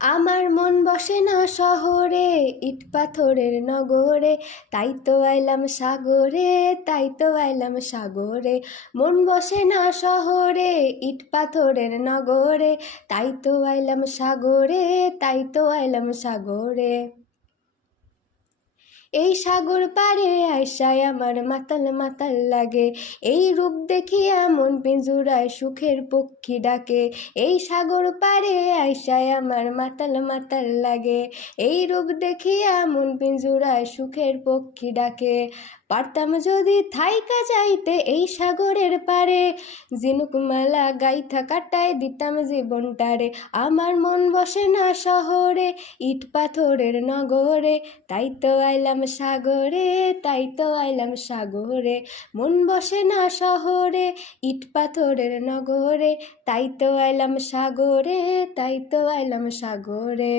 আমার মন বসে না শহরে, ইট পাথরের নগরে, তাই তো আইলাম সাগরে, তাই তো আইলাম সাগরে। মন বসে না শহরে, ইট পাথরের নগরে, তাই তো আইলাম সাগরে, তাই তো আইলাম সাগরে। এই সাগর পারে আইসায় আমার মাতাল মাতাল লাগে, এই রূপ দেখিয়া মন পিঞ্জুরায় সুখের পক্ষী ডাকে। এই সাগর পারে আইসায় আমার মাতাল মাতাল লাগে, এই রূপ দেখিয়া মন পিঞ্জুরায় সুখের পক্ষী ডাকে। পারতাম যদি থাইকা যাইতে এই সাগরের পারে, ঝিনুক মালা গাইথা কাটায় দিতাম জীবনটারে। আমার মন বসে না শহরে, ইট পাথরের নগরে, তাই তো আইলাম সাগরে, তাই তো আইলাম সাগরে। মন বসে না শহরে, ইট পাথরের নগরে, তাই তো আইলাম সাগরে, তাই তো আইলাম সাগরে।